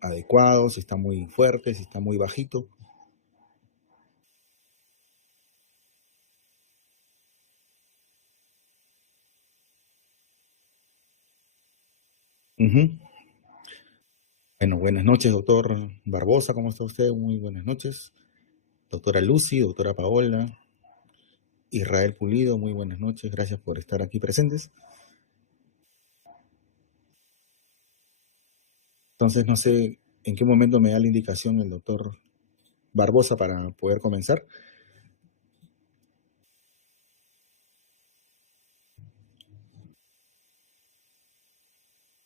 adecuado, si está muy fuerte, si está muy bajito. Ujú. Bueno, buenas noches, doctor Barbosa, ¿cómo está usted? Muy buenas noches. Doctora Lucy, doctora Paola, Israel Pulido, muy buenas noches, gracias por estar aquí presentes. Entonces, no sé en qué momento me da la indicación el doctor Barbosa para poder comenzar.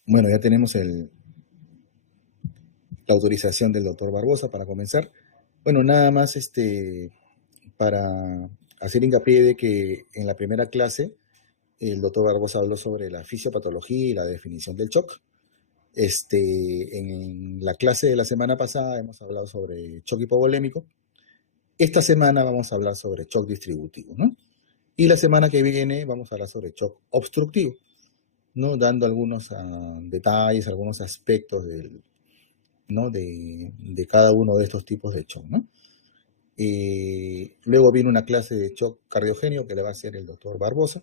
Bueno, ya tenemos la autorización del doctor Barbosa para comenzar. Bueno, nada más para hacer hincapié de que en la primera clase el doctor Barbosa habló sobre la fisiopatología y la definición del shock. En la clase de la semana pasada hemos hablado sobre shock hipovolémico. Esta semana vamos a hablar sobre shock distributivo, ¿no? Y la semana que viene vamos a hablar sobre shock obstructivo, ¿no? Dando algunos detalles, algunos aspectos ¿no? de cada uno de estos tipos de shock, ¿no? Luego viene una clase de shock cardiogénico que le va a hacer el doctor Barbosa.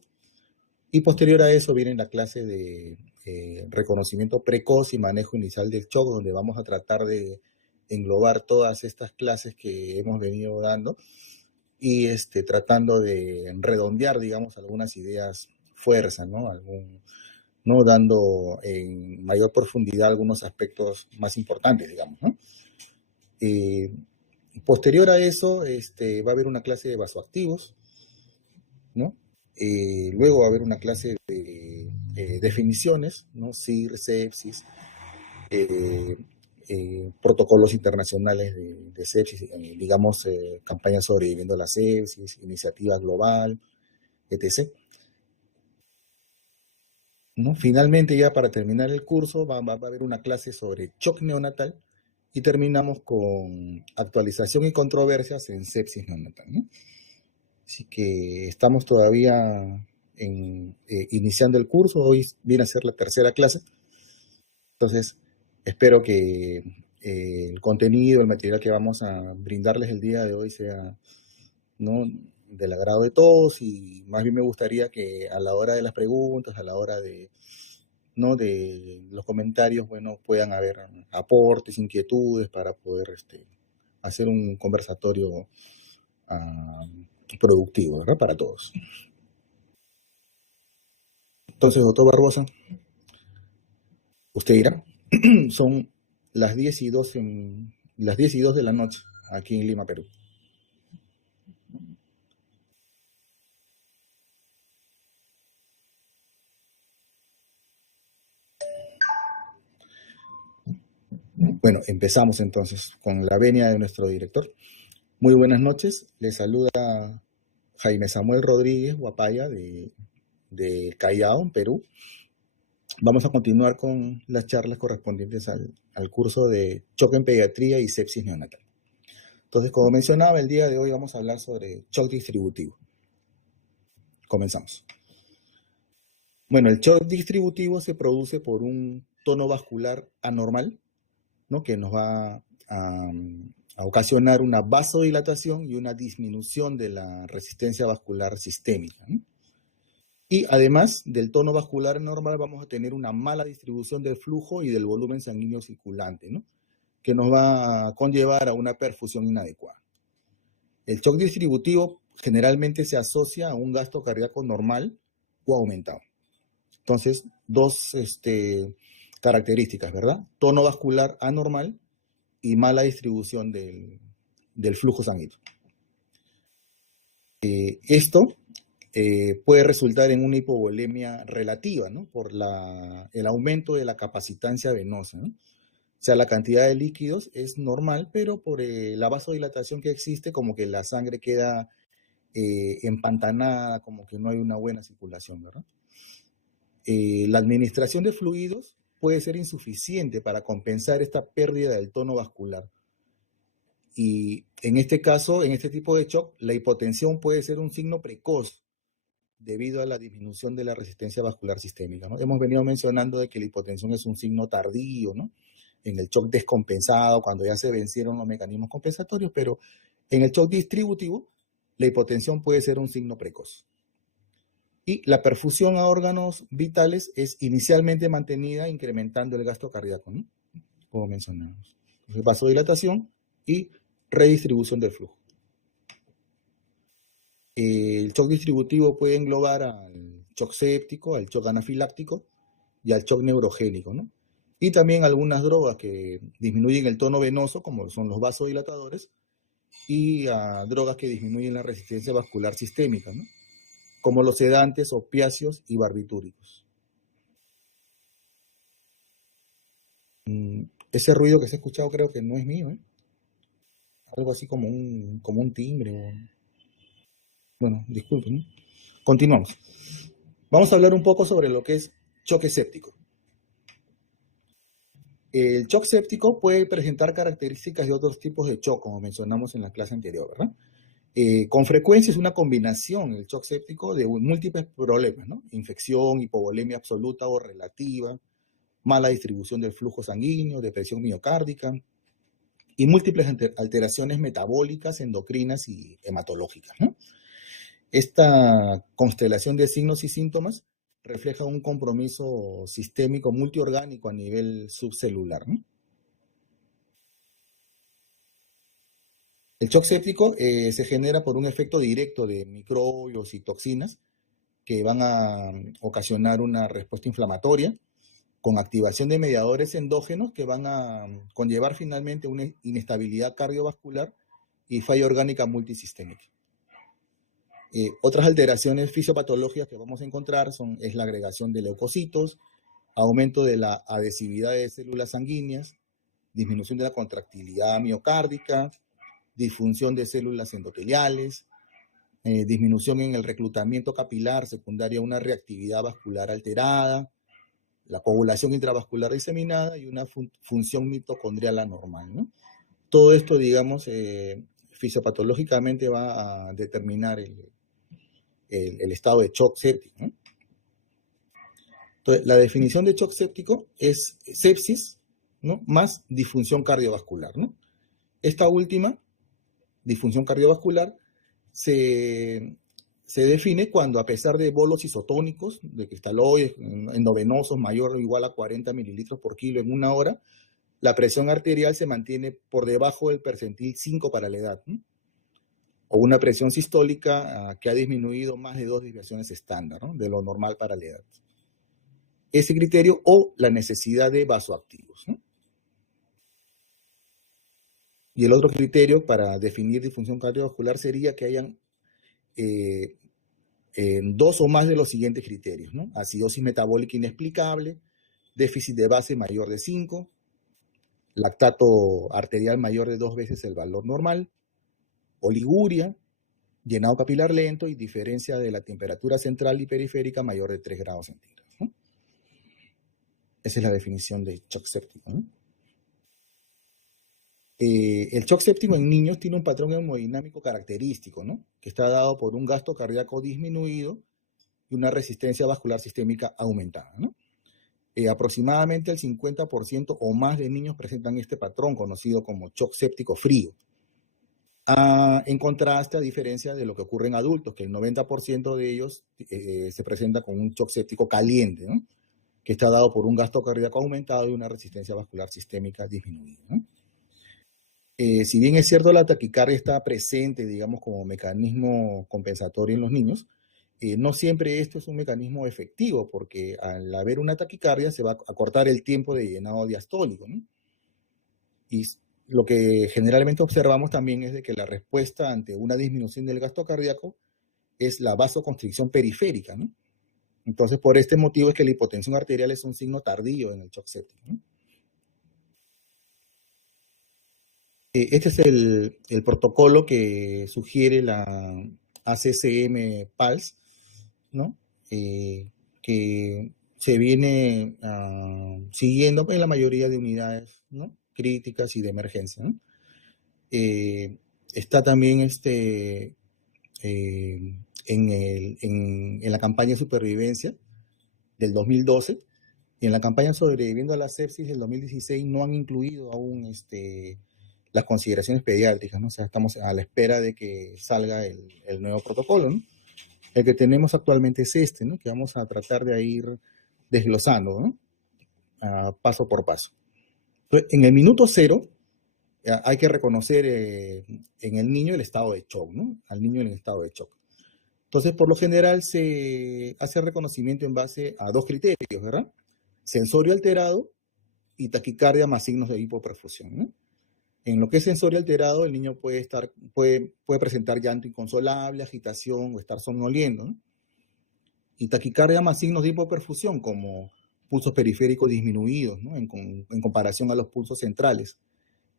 Y posterior a eso viene la clase de reconocimiento precoz y manejo inicial del shock, donde vamos a tratar de englobar todas estas clases que hemos venido dando y tratando de redondear, digamos, algunas ideas fuerza, ¿no? ¿no? Dando en mayor profundidad algunos aspectos más importantes, digamos, ¿no? Eh, Posterior a eso, va a haber una clase de vasoactivos, ¿no? Luego va a haber una clase de definiciones, ¿no? CIR, sepsis, eh, protocolos internacionales de sepsis, digamos, campañas sobreviviendo a la sepsis, iniciativa global, etc. ¿No? Finalmente, ya para terminar el curso, va a haber una clase sobre shock neonatal y terminamos con actualización y controversias en sepsis neonatal, ¿no? Así que estamos todavía iniciando el curso. Hoy viene a ser la tercera clase. Entonces, espero que el contenido, el material que vamos a brindarles el día de hoy sea, ¿no? del agrado de todos, y más bien me gustaría que a la hora de las preguntas, a la hora ¿no? de los comentarios, bueno, puedan haber aportes, inquietudes para poder hacer un conversatorio productivo, ¿verdad? Para todos. Entonces, doctor Barbosa, usted dirá, son las 10:02 de la noche aquí en Lima, Perú. Bueno, empezamos entonces con la venia de nuestro director. Muy buenas noches, le saluda Jaime Samuel Rodríguez Guapaya de Callao, Perú. Vamos a continuar con las charlas correspondientes al curso de shock en pediatría y sepsis neonatal. Entonces, como mencionaba, el día de hoy vamos a hablar sobre shock distributivo. Comenzamos. Bueno, el shock distributivo se produce por un tono vascular anormal, ¿no? que nos va a ocasionar una vasodilatación y una disminución de la resistencia vascular sistémica, ¿no? Y además del tono vascular normal, vamos a tener una mala distribución del flujo y del volumen sanguíneo circulante, ¿no? que nos va a conllevar a una perfusión inadecuada. El shock distributivo generalmente se asocia a un gasto cardíaco normal o aumentado. Entonces, dos características, ¿verdad? Tono vascular anormal y mala distribución del flujo sanguíneo. Esto puede resultar en una hipovolemia relativa, ¿no? Por el aumento de la capacitancia venosa, ¿no? O sea, la cantidad de líquidos es normal, pero por la vasodilatación que existe, como que la sangre queda empantanada, como que no hay una buena circulación, ¿verdad? La administración de fluidos puede ser insuficiente para compensar esta pérdida del tono vascular. Y en este caso, en este tipo de shock, la hipotensión puede ser un signo precoz debido a la disminución de la resistencia vascular sistémica, ¿no? Hemos venido mencionando de que la hipotensión es un signo tardío, ¿no? en el shock descompensado, cuando ya se vencieron los mecanismos compensatorios, pero en el shock distributivo, la hipotensión puede ser un signo precoz. Y la perfusión a órganos vitales es inicialmente mantenida incrementando el gasto cardíaco, ¿no? Como mencionamos. Entonces, vasodilatación y redistribución del flujo. El shock distributivo puede englobar al shock séptico, al shock anafiláctico y al shock neurogénico, ¿no? Y también algunas drogas que disminuyen el tono venoso, como son los vasodilatadores, y drogas que disminuyen la resistencia vascular sistémica, ¿no? Como los sedantes, opiáceos y barbitúricos. Ese ruido que se ha escuchado creo que no es mío, ¿eh? Algo así como un timbre. Bueno, disculpen, ¿no? Continuamos. Vamos a hablar un poco sobre lo que es choque séptico. El shock séptico puede presentar características de otros tipos de shock, como mencionamos en la clase anterior, ¿verdad? Con frecuencia es una combinación, el shock séptico, de múltiples problemas, ¿no? Infección, hipovolemia absoluta o relativa, mala distribución del flujo sanguíneo, depresión miocárdica y múltiples alteraciones metabólicas, endocrinas y hematológicas, ¿no? Esta constelación de signos y síntomas refleja un compromiso sistémico multiorgánico a nivel subcelular, ¿no? El shock séptico se genera por un efecto directo de microbios y toxinas que van a ocasionar una respuesta inflamatoria con activación de mediadores endógenos que van a conllevar finalmente una inestabilidad cardiovascular y falla orgánica multisistémica. Otras alteraciones fisiopatológicas que vamos a encontrar es la agregación de leucocitos, aumento de la adhesividad de células sanguíneas, disminución de la contractilidad miocárdica, disfunción de células endoteliales, disminución en el reclutamiento capilar secundaria a una reactividad vascular alterada, la coagulación intravascular diseminada y una función mitocondrial anormal, ¿no? Todo esto, digamos, fisiopatológicamente va a determinar el estado de shock séptico, ¿no? Entonces, la definición de shock séptico es sepsis, ¿no? Más disfunción cardiovascular, ¿no? Esta última, disfunción cardiovascular, se define cuando, a pesar de bolos isotónicos, de cristaloides endovenosos mayor o igual a 40 mililitros por kilo en una hora, la presión arterial se mantiene por debajo del percentil 5 para la edad, ¿no? O una presión sistólica que ha disminuido más de 2 desviaciones estándar, ¿no? De lo normal para la edad. Ese criterio o la necesidad de vasoactivos, ¿no? Y el otro criterio para definir disfunción cardiovascular sería que hayan dos o más de los siguientes criterios, ¿no? Acidosis metabólica inexplicable, déficit de base mayor de 5, lactato arterial mayor de 2 veces el valor normal, oliguria, llenado capilar lento y diferencia de la temperatura central y periférica mayor de 3 grados centígrados, ¿no? Esa es la definición de shock séptico, ¿no? El shock séptico en niños tiene un patrón hemodinámico característico, ¿no? Que está dado por un gasto cardíaco disminuido y una resistencia vascular sistémica aumentada, ¿no? Aproximadamente el 50% o más de niños presentan este patrón conocido como shock séptico frío. En contraste, a diferencia de lo que ocurre en adultos, que el 90% de ellos se presenta con un shock séptico caliente, ¿no? Que está dado por un gasto cardíaco aumentado y una resistencia vascular sistémica disminuida, ¿no? Si bien es cierto, la taquicardia está presente, digamos, como mecanismo compensatorio en los niños, no siempre esto es un mecanismo efectivo, porque al haber una taquicardia se va a cortar el tiempo de llenado diastólico, ¿no? Y lo que generalmente observamos también es de que la respuesta ante una disminución del gasto cardíaco es la vasoconstricción periférica, ¿no? Entonces, por este motivo es que la hipotensión arterial es un signo tardío en el shock séptico, ¿no? Este es el protocolo que sugiere la ACCM PALS, ¿no? Que se viene siguiendo en la mayoría de unidades, ¿no? Críticas y de emergencia, ¿no? Está también en la campaña de supervivencia del 2012, En la campaña Sobreviviendo a la Sepsis del 2016 no han incluido aún las consideraciones pediátricas, ¿no? O sea, estamos a la espera de que salga el nuevo protocolo, ¿no? El que tenemos actualmente es ¿no? Que vamos a tratar de ir desglosando, ¿no? Paso por paso. Entonces, en el minuto cero hay que reconocer en el niño el estado de shock, ¿no? Al niño en el estado de shock. Entonces, por lo general se hace reconocimiento en base a dos criterios, ¿verdad? Sensorio alterado y taquicardia más signos de hipoperfusión, ¿no? En lo que es sensorio alterado, el niño puede presentar llanto inconsolable, agitación o estar somnoliento, ¿no? Y taquicardia más signos de hipoperfusión, como pulsos periféricos disminuidos, ¿no? En comparación a los pulsos centrales.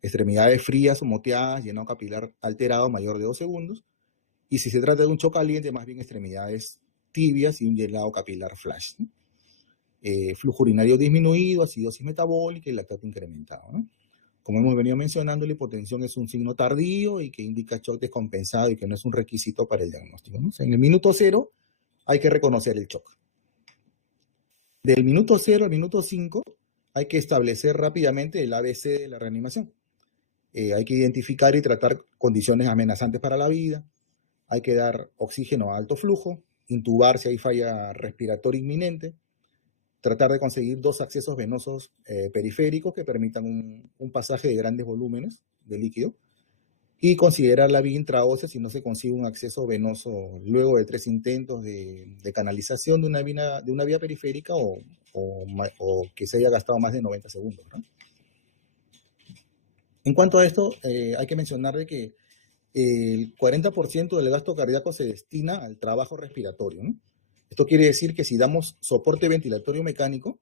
Extremidades frías o moteadas, llenado capilar alterado mayor de 2 segundos. Y si se trata de un shock caliente, más bien extremidades tibias y un llenado capilar flash, ¿no? Flujo urinario disminuido, acidosis metabólica y lactato incrementado, ¿no? Como hemos venido mencionando, la hipotensión es un signo tardío y que indica shock descompensado y que no es un requisito para el diagnóstico, ¿no? O sea, en el minuto cero hay que reconocer el shock. Del minuto 0 al minuto 5 hay que establecer rápidamente el ABC de la reanimación. Hay que identificar y tratar condiciones amenazantes para la vida. Hay que dar oxígeno a alto flujo, intubar si hay falla respiratoria inminente, tratar de conseguir 2 accesos venosos periféricos que permitan un pasaje de grandes volúmenes de líquido y considerar la vía intraósea si no se consigue un acceso venoso luego de 3 intentos de canalización de una vía periférica o que se haya gastado más de 90 segundos, ¿no? En cuanto a esto, hay que mencionar de que el 40% del gasto cardíaco se destina al trabajo respiratorio, ¿no? Esto quiere decir que si damos soporte ventilatorio mecánico,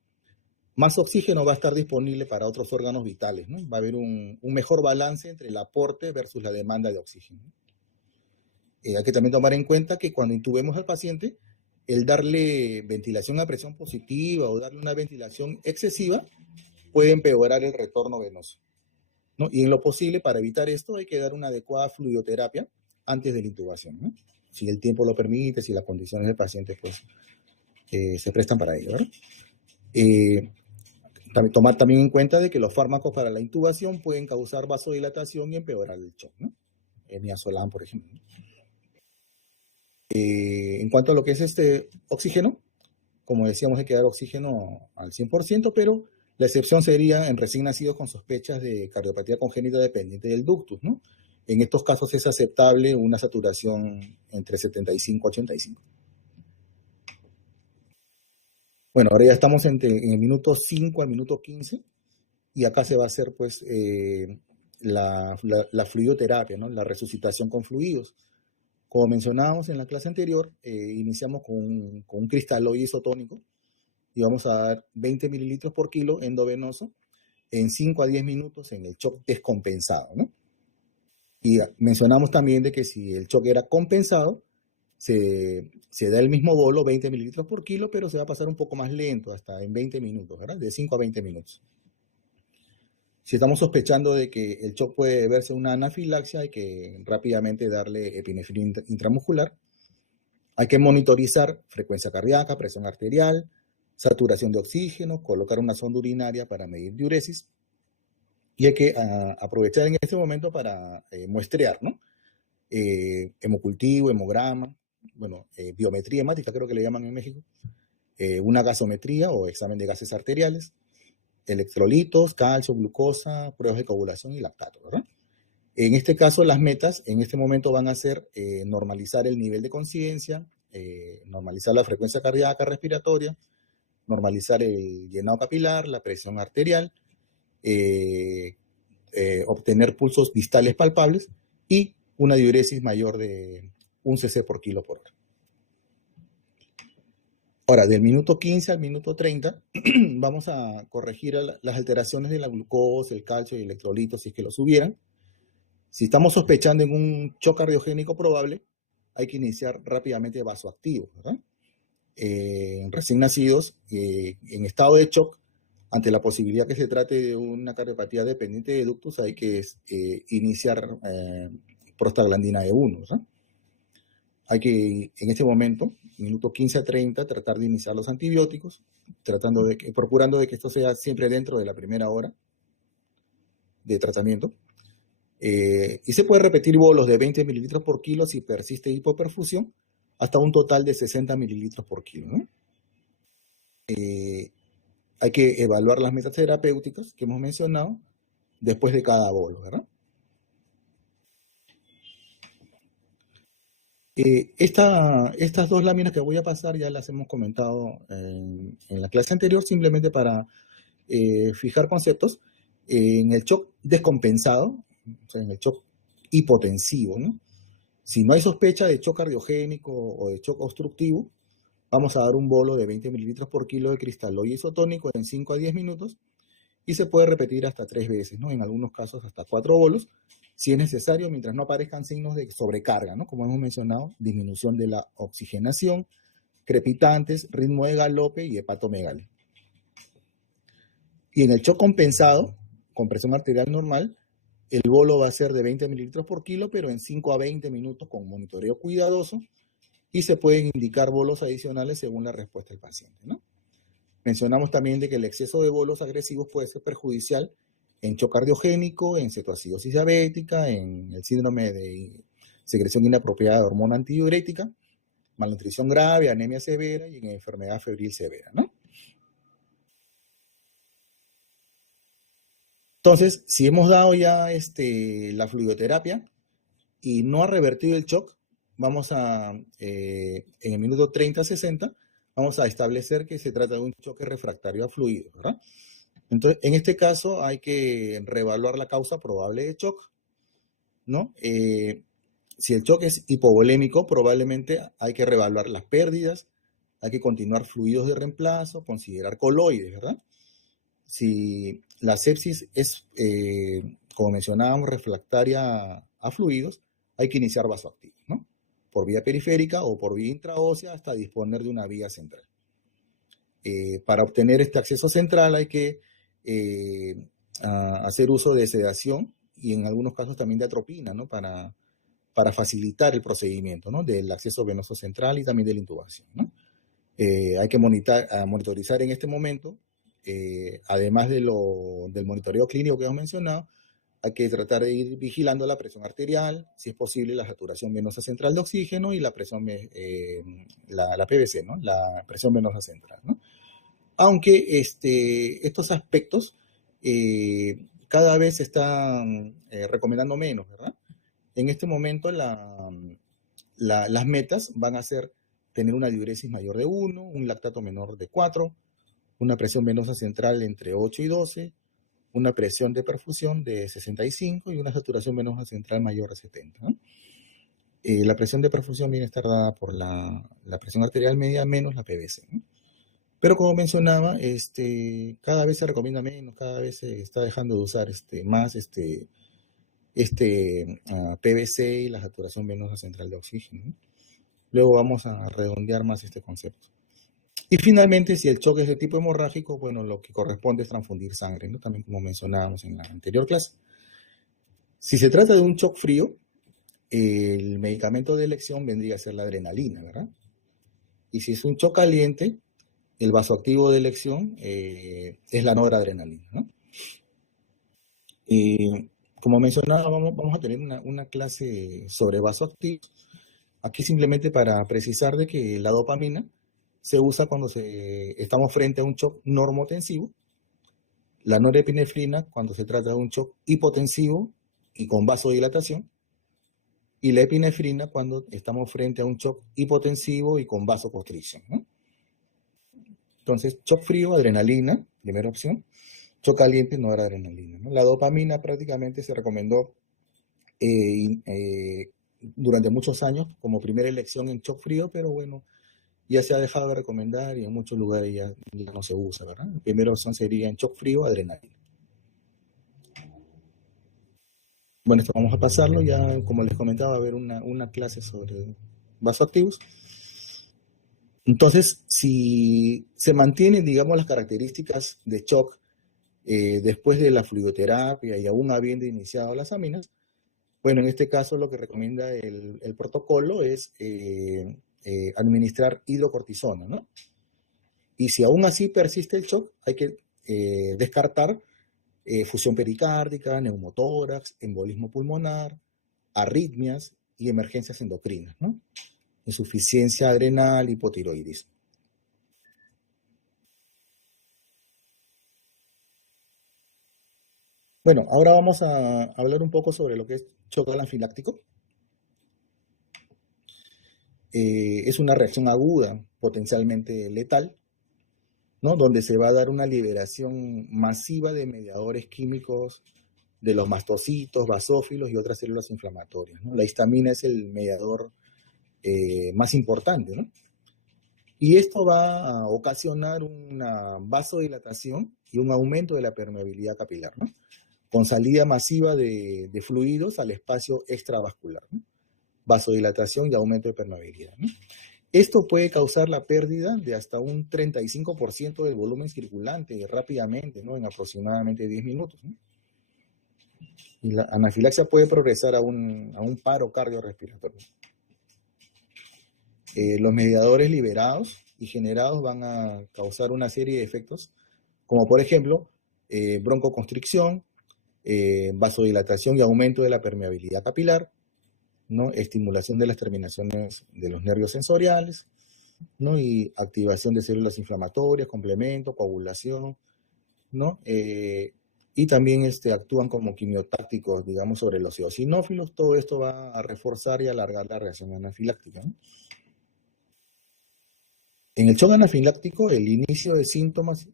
más oxígeno va a estar disponible para otros órganos vitales, ¿no? Va a haber un mejor balance entre el aporte versus la demanda de oxígeno. Hay que también tomar en cuenta que cuando intubemos al paciente, el darle ventilación a presión positiva o darle una ventilación excesiva puede empeorar el retorno venoso, ¿no? Y en lo posible, para evitar esto, hay que dar una adecuada fluidoterapia antes de la intubación, ¿no? Si el tiempo lo permite, si las condiciones del paciente pues, se prestan para ello, ¿verdad? Tomar también en cuenta de que los fármacos para la intubación pueden causar vasodilatación y empeorar el shock, ¿no? El midazolam, por ejemplo. En cuanto a lo que es oxígeno, como decíamos, hay que dar oxígeno al 100%, pero la excepción sería en recién nacidos con sospechas de cardiopatía congénita dependiente del ductus, ¿no? En estos casos es aceptable una saturación entre 75 y 85. Bueno, ahora ya estamos en el minuto 5 al minuto 15 y acá se va a hacer pues la fluidoterapia, ¿no? La resucitación con fluidos. Como mencionábamos en la clase anterior, iniciamos con un cristaloide isotónico y vamos a dar 20 mililitros por kilo endovenoso en 5 a 10 minutos en el shock descompensado, ¿no? Y mencionamos también de que si el shock era compensado, se da el mismo bolo, 20 mililitros por kilo, pero se va a pasar un poco más lento, hasta en 20 minutos, ¿verdad? De 5 a 20 minutos. Si estamos sospechando de que el shock puede deberse a una anafilaxia, hay que rápidamente darle epinefrina intramuscular. Hay que monitorizar frecuencia cardíaca, presión arterial, saturación de oxígeno, colocar una sonda urinaria para medir diuresis. Y hay que aprovechar en este momento para muestrear, ¿no? Hemocultivo, hemograma, bueno, biometría hemática, creo que le llaman en México, una gasometría o examen de gases arteriales, electrolitos, calcio, glucosa, pruebas de coagulación y lactato, ¿verdad? En este caso, las metas en este momento van a ser normalizar el nivel de conciencia, normalizar la frecuencia cardíaca respiratoria, normalizar el llenado capilar, la presión arterial, obtener pulsos distales palpables y una diuresis mayor de 1 cc por kilo por hora. Ahora, del minuto 15 al minuto 30, vamos a corregir las alteraciones de la glucosa, el calcio y electrolitos si es que los hubieran. Si estamos sospechando en un shock cardiogénico probable, hay que iniciar rápidamente vasoactivos, ¿verdad? Recién nacidos, en estado de shock, ante la posibilidad que se trate de una cardiopatía dependiente de ductus, hay que iniciar prostaglandina E1, ¿verdad? hay que, en este momento, minuto 15 a 30, tratar de iniciar los antibióticos, procurando de que esto sea siempre dentro de la primera hora de tratamiento. Y se puede repetir bolos de 20 mililitros por kilo si persiste hipoperfusión, hasta un total de 60 mililitros por kilo, ¿no? Hay que evaluar las metas terapéuticas que hemos mencionado después de cada bolo, ¿verdad? Estas dos láminas que voy a pasar ya las hemos comentado en la clase anterior, simplemente para fijar conceptos. En el shock descompensado, o sea, en el shock hipotensivo, ¿no? Si no hay sospecha de shock cardiogénico o de shock obstructivo, vamos a dar un bolo de 20 mililitros por kilo de cristalóide isotónico en 5 a 10 minutos y se puede repetir hasta 3 veces, ¿no? En algunos casos hasta 4 bolos, si es necesario, mientras no aparezcan signos de sobrecarga, ¿no? Como hemos mencionado, disminución de la oxigenación, crepitantes, ritmo de galope y hepatomegalia. Y en el shock compensado, con presión arterial normal, el bolo va a ser de 20 mililitros por kilo, pero en 5 a 20 minutos con monitoreo cuidadoso, y se pueden indicar bolos adicionales según la respuesta del paciente, ¿no? Mencionamos también de que el exceso de bolos agresivos puede ser perjudicial en shock cardiogénico, en cetoacidosis diabética, en el síndrome de secreción inapropiada de hormona antidiurética, malnutrición grave, anemia severa y en enfermedad febril severa, ¿no? Entonces, si hemos dado ya la fluidoterapia y no ha revertido el shock, vamos a, en el minuto 30-60, vamos a establecer que se trata de un choque refractario a fluidos, ¿verdad? Entonces, en este caso hay que reevaluar la causa probable de shock, ¿no? Si el shock es hipovolémico, probablemente hay que reevaluar las pérdidas, hay que continuar fluidos de reemplazo, considerar coloides, ¿verdad? Si la sepsis es, como mencionábamos, refractaria a fluidos, hay que iniciar vasoactivos, ¿no? Por vía periférica o por vía intraósea hasta disponer de una vía central. Para obtener este acceso central hay que hacer uso de sedación y en algunos casos también de atropina, ¿no? Para facilitar el procedimiento, ¿no? Del acceso venoso central y también de la intubación, ¿no? Hay que monitorizar en este momento, además del monitoreo clínico que hemos mencionado, hay que tratar de ir vigilando la presión arterial, si es posible la saturación venosa central de oxígeno y la presión, la PVC, ¿no? La presión venosa central, ¿no? Aunque estos aspectos cada vez se están recomendando menos, ¿verdad? En este momento las metas van a ser tener una diuresis mayor de 1, un lactato menor de 4, una presión venosa central entre 8 y 12, una presión de perfusión de 65 y una saturación venosa central mayor de 70, ¿no? La presión de perfusión viene a estar dada por la presión arterial media menos la PVC, ¿no? Pero como mencionaba, cada vez se recomienda menos, cada vez se está dejando de usar más PVC y la saturación venosa central de oxígeno, ¿no? Luego vamos a redondear más este concepto. Y finalmente, si el shock es de tipo hemorrágico, bueno, lo que corresponde es transfundir sangre, ¿no? También como mencionábamos en la anterior clase. Si se trata de un shock frío, el medicamento de elección vendría a ser la adrenalina, ¿verdad? Y si es un shock caliente, el vasoactivo de elección es la noradrenalina, ¿no? Como mencionaba, vamos a tener una clase sobre vasoactivos. Aquí simplemente para precisar de que la dopamina se usa cuando estamos frente a un shock normotensivo, la norepinefrina cuando se trata de un shock hipotensivo y con vasodilatación, y la epinefrina cuando estamos frente a un shock hipotensivo y con vasoconstricción, ¿no? Entonces, shock frío, adrenalina, primera opción. Shock caliente, noradrenalina, ¿no? La dopamina prácticamente se recomendó durante muchos años como primera elección en shock frío, pero bueno, ya se ha dejado de recomendar y en muchos lugares ya no se usa, ¿verdad? La primera opción sería en shock frío, adrenalina. Bueno, esto vamos a pasarlo, ya como les comentaba, va a haber una clase sobre vasoactivos. Entonces, si se mantienen, digamos, las características de shock después de la fluidoterapia y aún habiendo iniciado las aminas, Bueno, en este caso lo que recomienda el protocolo es administrar hidrocortisona, ¿no? Y si aún así persiste el shock, hay que descartar fusión pericárdica, neumotórax, embolismo pulmonar, arritmias y emergencias endocrinas, ¿no? Insuficiencia adrenal, hipotiroidismo. Bueno, ahora vamos a hablar un poco sobre lo que es shock anafiláctico. Es una reacción aguda, potencialmente letal, ¿no? Donde se va a dar una liberación masiva de mediadores químicos de los mastocitos, basófilos y otras células inflamatorias, ¿no? La histamina es el mediador más importante, ¿no? Y esto va a ocasionar una vasodilatación y un aumento de la permeabilidad capilar, ¿no? Con salida masiva de fluidos al espacio extravascular, ¿no? Vasodilatación y aumento de permeabilidad, ¿no? Esto puede causar la pérdida de hasta un 35% del volumen circulante rápidamente, ¿no? En aproximadamente 10 minutos, ¿no? Y la anafilaxia puede progresar a un paro cardiorrespiratorio. Los mediadores liberados y generados van a causar una serie de efectos, como por ejemplo, broncoconstricción, vasodilatación y aumento de la permeabilidad capilar, ¿no? Estimulación de las terminaciones de los nervios sensoriales, ¿no? Y activación de células inflamatorias, complemento, coagulación, ¿no? Y también actúan como quimiotácticos, digamos, sobre los eosinófilos. Todo esto va a reforzar y alargar la reacción anafiláctica, ¿no? En el shock anafiláctico, el inicio de síntomas,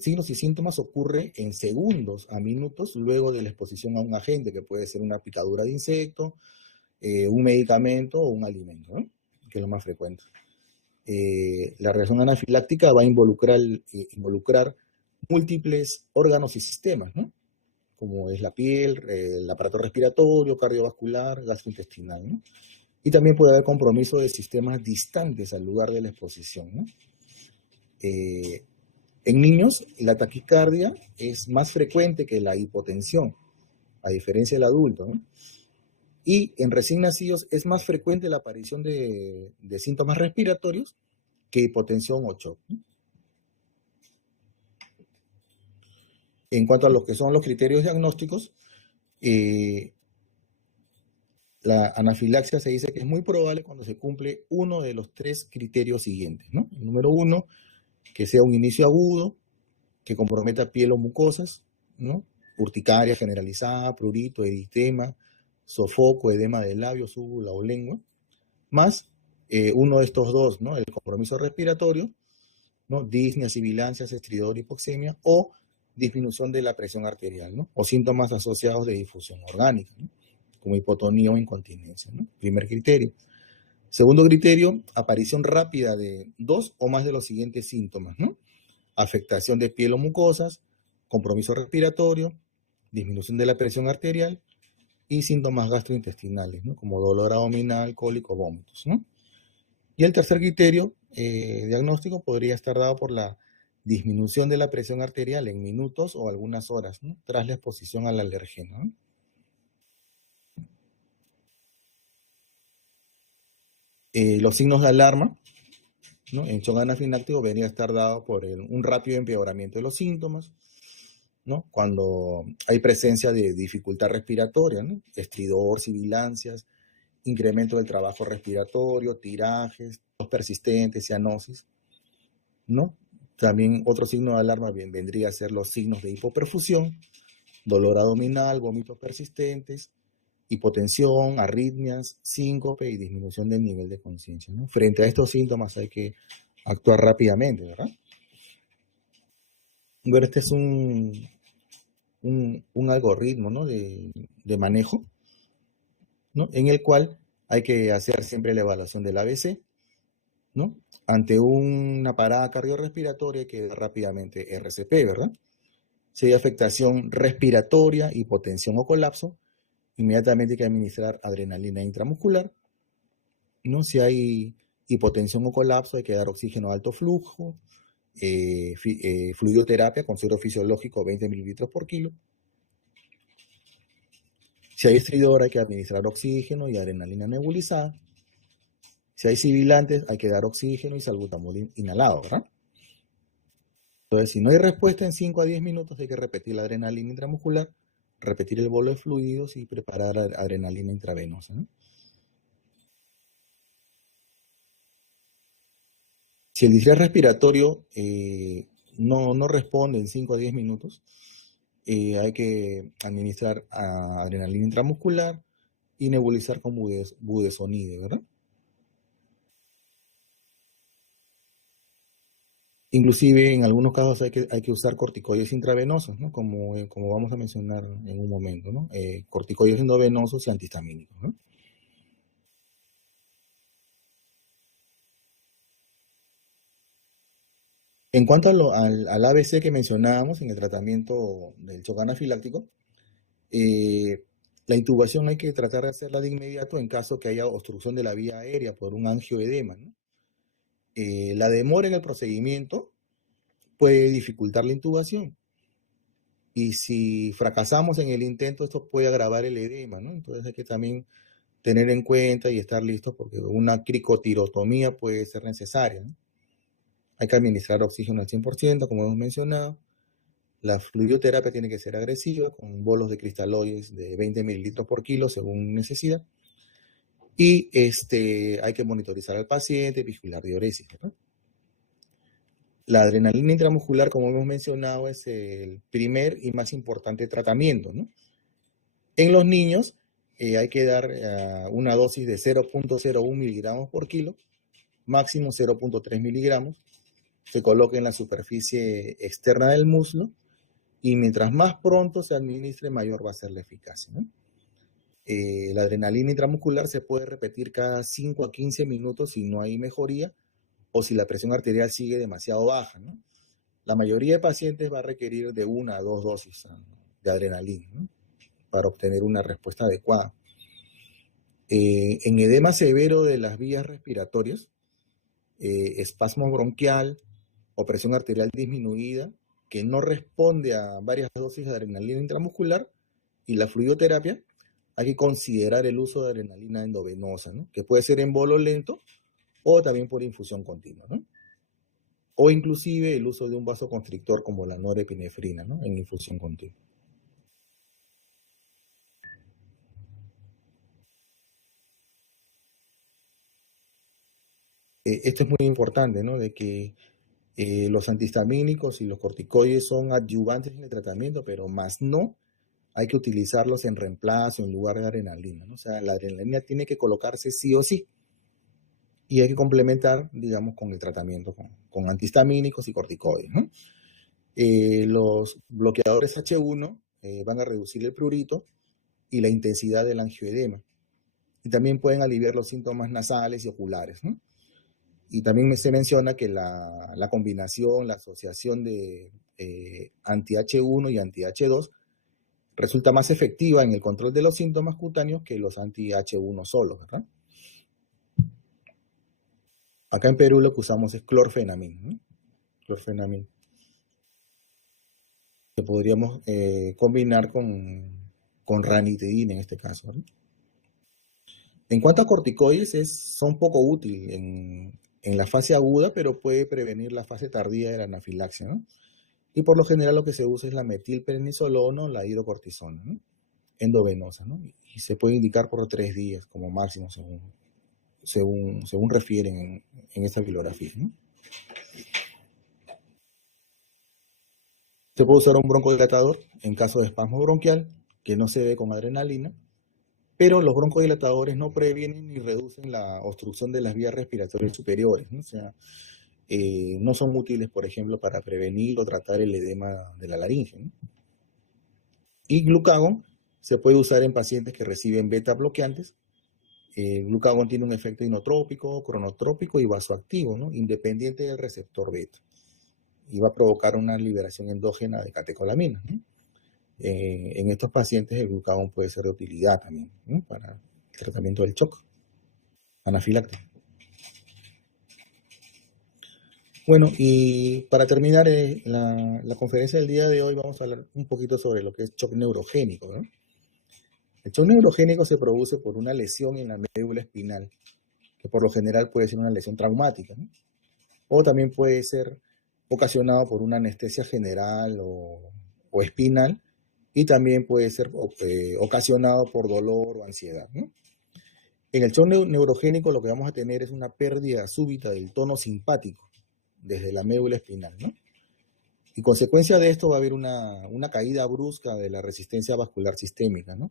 signos y síntomas ocurre en segundos a minutos luego de la exposición a un agente, que puede ser una picadura de insecto, un medicamento o un alimento, ¿no? Que es lo más frecuente. La reacción anafiláctica va a involucrar múltiples órganos y sistemas, ¿no? Como es la piel, el aparato respiratorio, cardiovascular, gastrointestinal, ¿no? Y también puede haber compromiso de sistemas distantes al lugar de la exposición, ¿no? En niños, la taquicardia es más frecuente que la hipotensión, a diferencia del adulto, ¿no? Y en recién nacidos es más frecuente la aparición de síntomas respiratorios que hipotensión o shock, ¿no? En cuanto a lo que son los criterios diagnósticos, la anafilaxia se dice que es muy probable cuando se cumple uno de los tres criterios siguientes, ¿no? El número uno, que sea un inicio agudo, que comprometa piel o mucosas, ¿no? Urticaria generalizada, prurito, eritema, sofoco, edema de labios, úvula o lengua, más uno de estos dos, ¿no? El compromiso respiratorio, ¿no? Disnea, sibilancias, estridor, hipoxemia, o disminución de la presión arterial, ¿no? O síntomas asociados de difusión orgánica, ¿no? Como hipotonía o incontinencia, ¿no? Primer criterio. Segundo criterio, aparición rápida de dos o más de los siguientes síntomas, ¿no? Afectación de piel o mucosas, compromiso respiratorio, disminución de la presión arterial y síntomas gastrointestinales, ¿no? Como dolor abdominal, cólico, vómitos, ¿no? Y el tercer criterio diagnóstico podría estar dado por la disminución de la presión arterial en minutos o algunas horas, ¿no? Tras la exposición al alergeno, ¿no? Los signos de alarma, ¿no? En shock anafiláctico debería estar dado por un rápido empeoramiento de los síntomas, ¿no? Cuando hay presencia de dificultad respiratoria, ¿no? Estridor, sibilancias, incremento del trabajo respiratorio, tirajes, tos persistentes, cianosis, ¿no? También otro signo de alarma vendría a ser los signos de hipoperfusión, dolor abdominal, vómitos persistentes, hipotensión, arritmias, síncope y disminución del nivel de conciencia, ¿no? Frente a estos síntomas hay que actuar rápidamente, ¿verdad? Bueno, este es un algoritmo, ¿no? de manejo, ¿no? En el cual hay que hacer siempre la evaluación del ABC, ¿no? Ante una parada cardiorrespiratoria hay que dar rápidamente RCP, ¿verdad? Si hay afectación respiratoria, hipotensión o colapso, inmediatamente hay que administrar adrenalina intramuscular, ¿no? Si hay hipotensión o colapso, hay que dar oxígeno de alto flujo, fluidoterapia con suero fisiológico 20 mililitros por kilo. Si hay estridor, hay que administrar oxígeno y adrenalina nebulizada. Si hay sibilantes, hay que dar oxígeno y salbutamol inhalado, ¿verdad? Entonces, si no hay respuesta en 5 a 10 minutos, hay que repetir la adrenalina intramuscular, repetir el bolo de fluidos y preparar adrenalina intravenosa, ¿no? Si el distrés respiratorio no responde en 5 a 10 minutos, hay que administrar adrenalina intramuscular y nebulizar con budesonide, ¿verdad? Inclusive en algunos casos hay que usar corticoides intravenosos, ¿no? Como vamos a mencionar en un momento, ¿no? Corticoides endovenosos y antihistamínicos, ¿no? En cuanto al ABC que mencionábamos en el tratamiento del shock anafiláctico, la intubación hay que tratar de hacerla de inmediato en caso que haya obstrucción de la vía aérea por un angioedema, ¿no? La demora en el procedimiento puede dificultar la intubación. Y si fracasamos en el intento, esto puede agravar el edema, ¿no? Entonces hay que también tener en cuenta y estar listos porque una cricotirotomía puede ser necesaria, ¿no? Hay que administrar oxígeno al 100%, como hemos mencionado. La fluidoterapia tiene que ser agresiva, con bolos de cristaloides de 20 mililitros por kilo según necesidad. Y hay que monitorizar al paciente, vigilar diuresis, ¿no? La adrenalina intramuscular, como hemos mencionado, es el primer y más importante tratamiento, ¿no? En los niños hay que dar una dosis de 0.01 miligramos por kilo, máximo 0.3 miligramos. Se coloca en la superficie externa del muslo y mientras más pronto se administre, mayor va a ser la eficacia, ¿no? La adrenalina intramuscular se puede repetir cada 5 a 15 minutos si no hay mejoría o si la presión arterial sigue demasiado baja, ¿no? La mayoría de pacientes va a requerir de 1 a 2 dosis de adrenalina, ¿no? Para obtener una respuesta adecuada. En edema severo de las vías respiratorias, espasmo bronquial o presión arterial disminuida, que no responde a varias dosis de adrenalina intramuscular y la fluidoterapia, hay que considerar el uso de adrenalina endovenosa, ¿no? Que puede ser en bolo lento o también por infusión continua, ¿no? O inclusive el uso de un vasoconstrictor como la norepinefrina, ¿no? En infusión continua. Esto es muy importante, ¿no? De que los antihistamínicos y los corticoides son adyuvantes en el tratamiento, pero más no hay que utilizarlos en reemplazo, en lugar de adrenalina, ¿no? O sea, la adrenalina tiene que colocarse sí o sí. Y hay que complementar, digamos, con el tratamiento con antihistamínicos y corticoides, ¿no? Los bloqueadores H1 van a reducir el prurito y la intensidad del angioedema. Y también pueden aliviar los síntomas nasales y oculares, ¿no? Y también se menciona que la combinación, la asociación de anti-H1 y anti-H2 resulta más efectiva en el control de los síntomas cutáneos que los anti-H1 solos, ¿verdad? Acá en Perú lo que usamos es clorfenamina, ¿no? Clorfenamina. Que podríamos combinar con ranitidina en este caso, ¿no? En cuanto a corticoides, son poco útiles en la fase aguda, pero puede prevenir la fase tardía de la anafilaxia, ¿no? Y por lo general lo que se usa es la metilprednisolona o la hidrocortisona, ¿no? Endovenosa, ¿no? Y se puede indicar por 3 días como máximo, según refieren en esta bibliografía, ¿no? Se puede usar un broncodilatador en caso de espasmo bronquial, que no se ve con adrenalina, pero los broncodilatadores no previenen ni reducen la obstrucción de las vías respiratorias superiores, ¿no? O sea, no son útiles, por ejemplo, para prevenir o tratar el edema de la laringe, ¿no? Y glucagón se puede usar en pacientes que reciben beta bloqueantes. Glucagón tiene un efecto inotrópico, cronotrópico y vasoactivo, ¿no? Independiente del receptor beta. Y va a provocar una liberación endógena de catecolaminas, ¿no? En estos pacientes el glucagón puede ser de utilidad también, ¿no? Para el tratamiento del shock anafiláctico. Bueno, y para terminar la conferencia del día de hoy vamos a hablar un poquito sobre lo que es shock neurogénico, ¿no? El shock neurogénico se produce por una lesión en la médula espinal, que por lo general puede ser una lesión traumática, ¿no? O también puede ser ocasionado por una anestesia general o espinal, y también puede ser ocasionado por dolor o ansiedad, ¿no? En el shock neurogénico lo que vamos a tener es una pérdida súbita del tono simpático desde la médula espinal, ¿no? Y consecuencia de esto va a haber una caída brusca de la resistencia vascular sistémica, ¿no?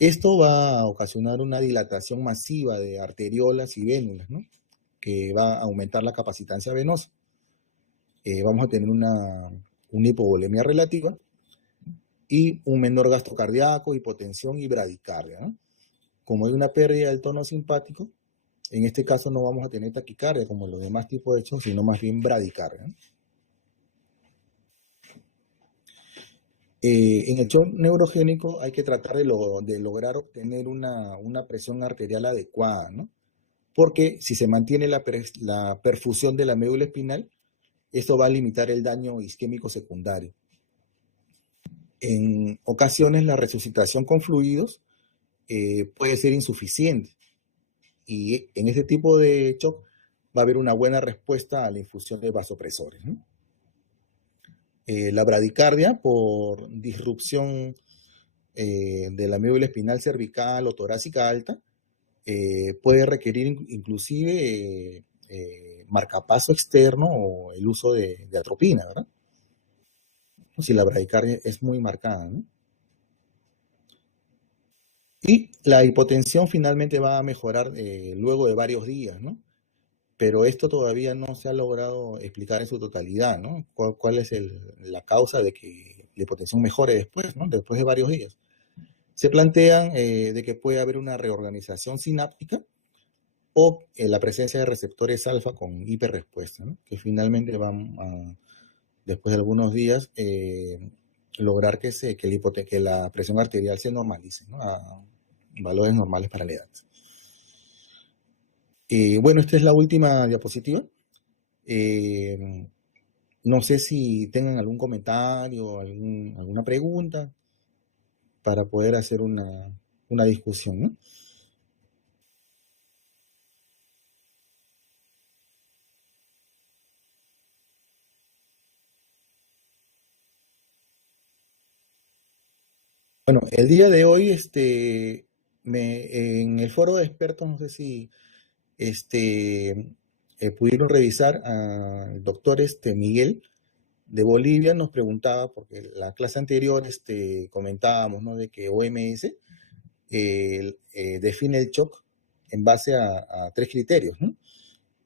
Esto va a ocasionar una dilatación masiva de arteriolas y vénulas, ¿no? Que va a aumentar la capacitancia venosa. Vamos a tener una hipovolemia relativa y un menor gasto cardíaco, hipotensión y bradicardia, ¿no? Como hay una pérdida del tono simpático, en este caso no vamos a tener taquicardia como en los demás tipos de shock, sino más bien bradicardia, ¿no? En el shock neurogénico hay que tratar de lograr obtener una presión arterial adecuada, ¿no? Porque si se mantiene la perfusión de la médula espinal, esto va a limitar el daño isquémico secundario. En ocasiones la resucitación con fluidos puede ser insuficiente, y en este tipo de shock va a haber una buena respuesta a la infusión de vasopresores, ¿no? La bradicardia por disrupción de la médula espinal cervical o torácica alta puede requerir inclusive marcapaso externo o el uso de atropina, ¿verdad? Si la bradicardia es muy marcada, ¿no? Y la hipotensión finalmente va a mejorar luego de varios días, ¿no? Pero esto todavía no se ha logrado explicar en su totalidad, ¿no? ¿Cuál es la causa de que la hipotensión mejore después, ¿no? Después de varios días. Se plantean de que puede haber una reorganización sináptica o la presencia de receptores alfa con hiperrespuesta, ¿no? Que finalmente van a, después de algunos días, lograr que la presión arterial se normalice, ¿no? A valores normales para la edad. Bueno, esta es la última diapositiva. No sé si tengan algún comentario, alguna pregunta para poder hacer una discusión, ¿no? Bueno, el día de hoy, en el foro de expertos, no sé si pudieron revisar al doctor Miguel de Bolivia. Nos preguntaba, porque la clase anterior comentábamos, ¿no? De que OMS define el shock en base a tres criterios, ¿no?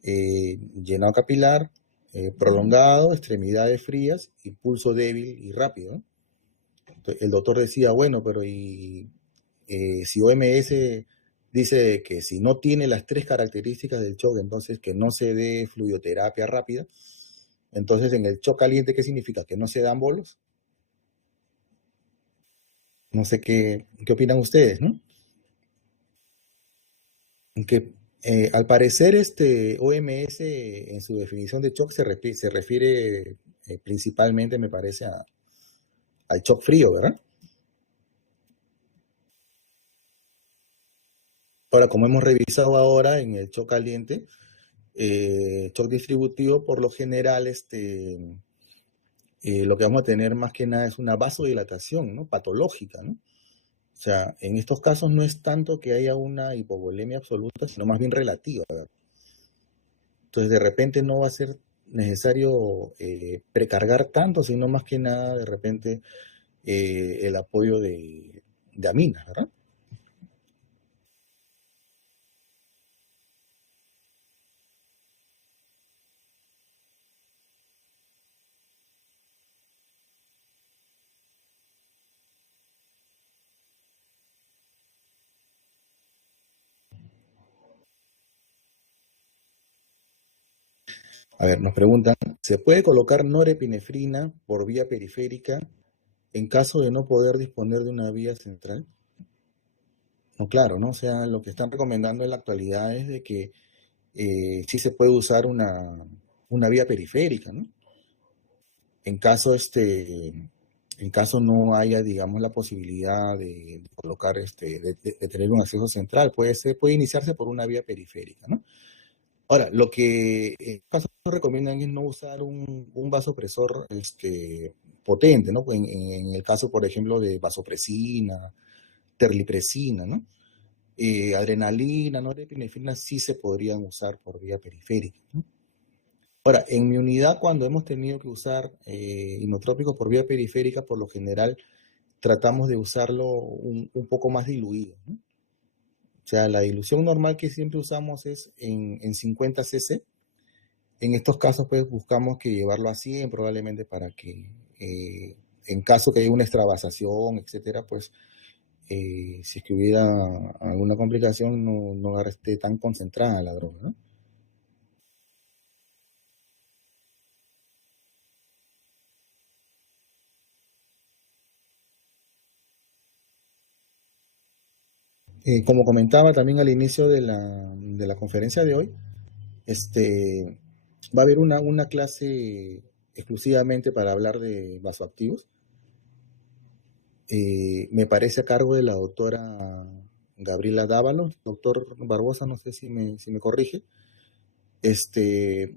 Llenado capilar, prolongado, extremidades frías y pulso débil y rápido, ¿no? Entonces, el doctor decía, bueno, pero si OMS dice que si no tiene las tres características del shock, entonces que no se dé fluidoterapia rápida. Entonces, en el shock caliente, ¿qué significa? ¿Que no se dan bolos? No sé qué opinan ustedes, ¿no? Que al parecer OMS en su definición de shock se refiere principalmente, me parece, al shock frío, ¿verdad? Ahora, como hemos revisado ahora en el shock caliente, shock distributivo, por lo general, lo que vamos a tener más que nada es una vasodilatación, ¿no? Patológica, ¿no? O sea, en estos casos no es tanto que haya una hipovolemia absoluta, sino más bien relativa, ¿verdad? Entonces, de repente no va a ser necesario precargar tanto, sino más que nada, de repente, el apoyo de aminas, ¿verdad? A ver, nos preguntan, ¿se puede colocar norepinefrina por vía periférica en caso de no poder disponer de una vía central? No, claro, ¿no? O sea, lo que están recomendando en la actualidad es de que sí se puede usar una vía periférica, ¿no? En caso en caso no haya, digamos, la posibilidad de colocar, de tener un acceso central, puede iniciarse por una vía periférica, ¿no? Ahora, lo que en caso recomiendan es no usar un vasopresor potente, ¿no? En el caso, por ejemplo, de vasopresina, terlipresina, ¿no? Adrenalina, norepinefrina sí se podrían usar por vía periférica, ¿no? Ahora, en mi unidad, cuando hemos tenido que usar inotrópicos por vía periférica, por lo general tratamos de usarlo un poco más diluido, ¿no? O sea, la dilución normal que siempre usamos es en 50 cc. En estos casos, pues buscamos que llevarlo a 100 probablemente para que en caso que haya una extravasación, etcétera, pues si es que hubiera alguna complicación, no esté tan concentrada la droga, ¿no? Como comentaba también al inicio de la conferencia de hoy, este, va a haber una clase exclusivamente para hablar de vasoactivos. Me parece a cargo de la doctora Gabriela Dávalos. Doctor Barbosa, no sé si me corrige. Este,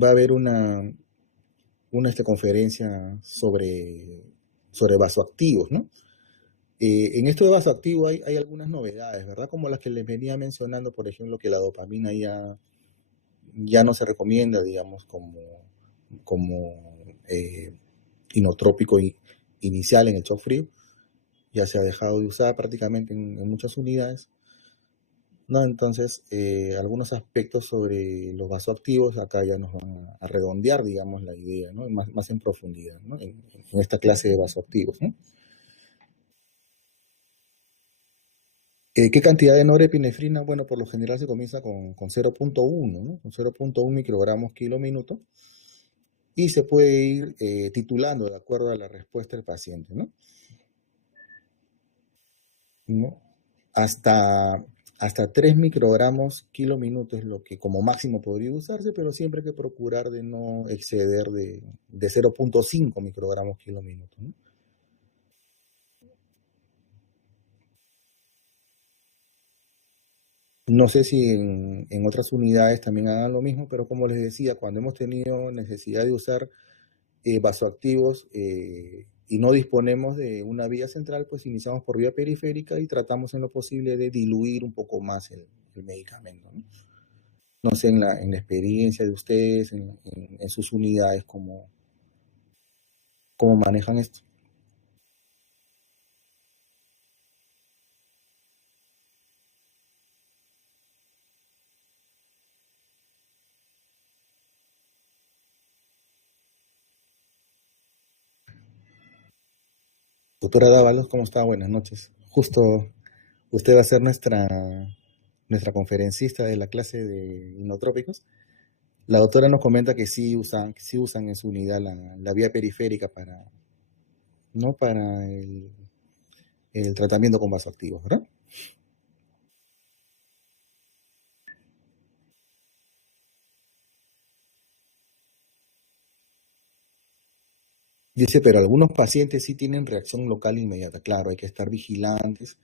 Va a haber una conferencia sobre vasoactivos, ¿no? En esto de vasoactivo hay algunas novedades, ¿verdad? Como las que les venía mencionando, por ejemplo, que la dopamina ya no se recomienda, digamos, como inotrópico inicial en el shock frío. Ya se ha dejado de usar prácticamente en muchas unidades, ¿no? Entonces, algunos aspectos sobre los vasoactivos acá ya nos van a redondear, digamos, la idea, ¿no? Más en profundidad, ¿no? En esta clase de vasoactivos, ¿no? ¿Qué cantidad de norepinefrina? Bueno, por lo general se comienza con 0.1, ¿no? Con 0.1 microgramos kilo minuto y se puede ir titulando de acuerdo a la respuesta del paciente, ¿no? ¿No? Hasta, hasta 3 microgramos kilo minuto es lo que como máximo podría usarse, pero siempre hay que procurar de no exceder de 0.5 microgramos kilo minuto, ¿no? No sé si en otras unidades también hagan lo mismo, pero como les decía, cuando hemos tenido necesidad de usar vasoactivos y no disponemos de una vía central, pues iniciamos por vía periférica y tratamos en lo posible de diluir un poco más el medicamento, ¿no? No sé en la experiencia de ustedes, en sus unidades, cómo manejan esto. Doctora Dávalos, ¿cómo está? Buenas noches. Justo usted va a ser nuestra conferencista de la clase de inotrópicos. La doctora nos comenta que sí usan en su unidad la vía periférica ¿no? Para el tratamiento con vasoactivos, ¿verdad? Dice, pero algunos pacientes sí tienen reacción local inmediata. Claro, hay que estar vigilantes,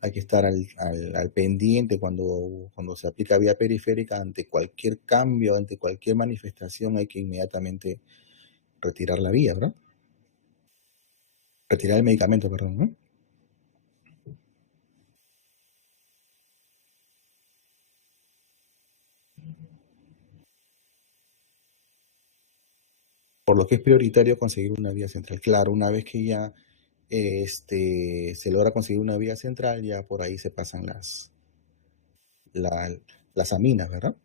hay que estar al pendiente cuando se aplica vía periférica ante cualquier cambio, ante cualquier manifestación, hay que inmediatamente retirar la vía, ¿verdad? Retirar el medicamento, perdón, ¿no? Por lo que es prioritario conseguir una vía central. Claro, una vez que ya se logra conseguir una vía central, ya por ahí se pasan la- las aminas, ¿verdad?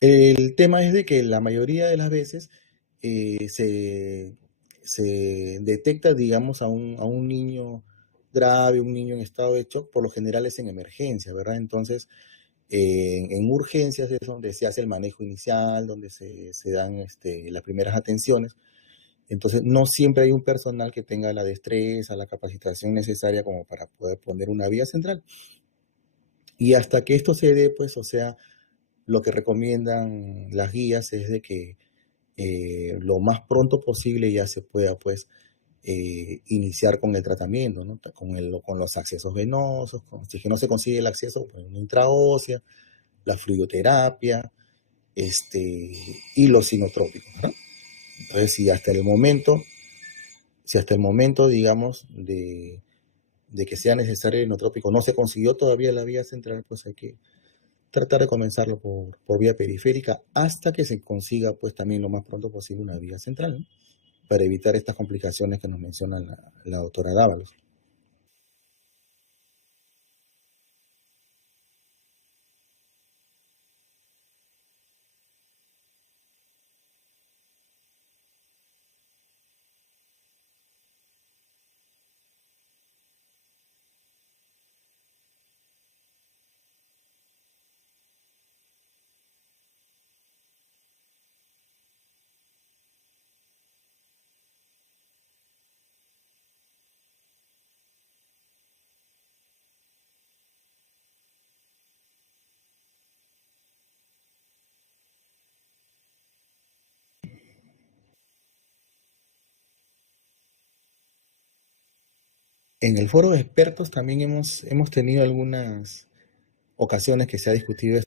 El tema es de que la mayoría de las veces eh, se, se detecta, digamos, a un niño grave, un niño en estado de shock, por lo general es en emergencia, ¿verdad? Entonces, en urgencias es donde se hace el manejo inicial, donde se dan las primeras atenciones. Entonces, no siempre hay un personal que tenga la destreza, la capacitación necesaria como para poder poner una vía central. Y hasta que esto se dé, pues, o sea, lo que recomiendan las guías es de que lo más pronto posible ya se pueda pues iniciar con el tratamiento, ¿no? Con los accesos venosos, si es que no se consigue el acceso, pues una intraósea, la fluidoterapia, y los sinotrópicos, ¿verdad? Entonces, si hasta el momento, digamos, de que sea necesario el inotrópico no se consiguió todavía la vía central, pues hay que tratar de comenzarlo por vía periférica hasta que se consiga, pues también lo más pronto posible una vía central, ¿no? Para evitar estas complicaciones que nos menciona la doctora Dávalos. En el foro de expertos también hemos tenido algunas ocasiones que se ha discutido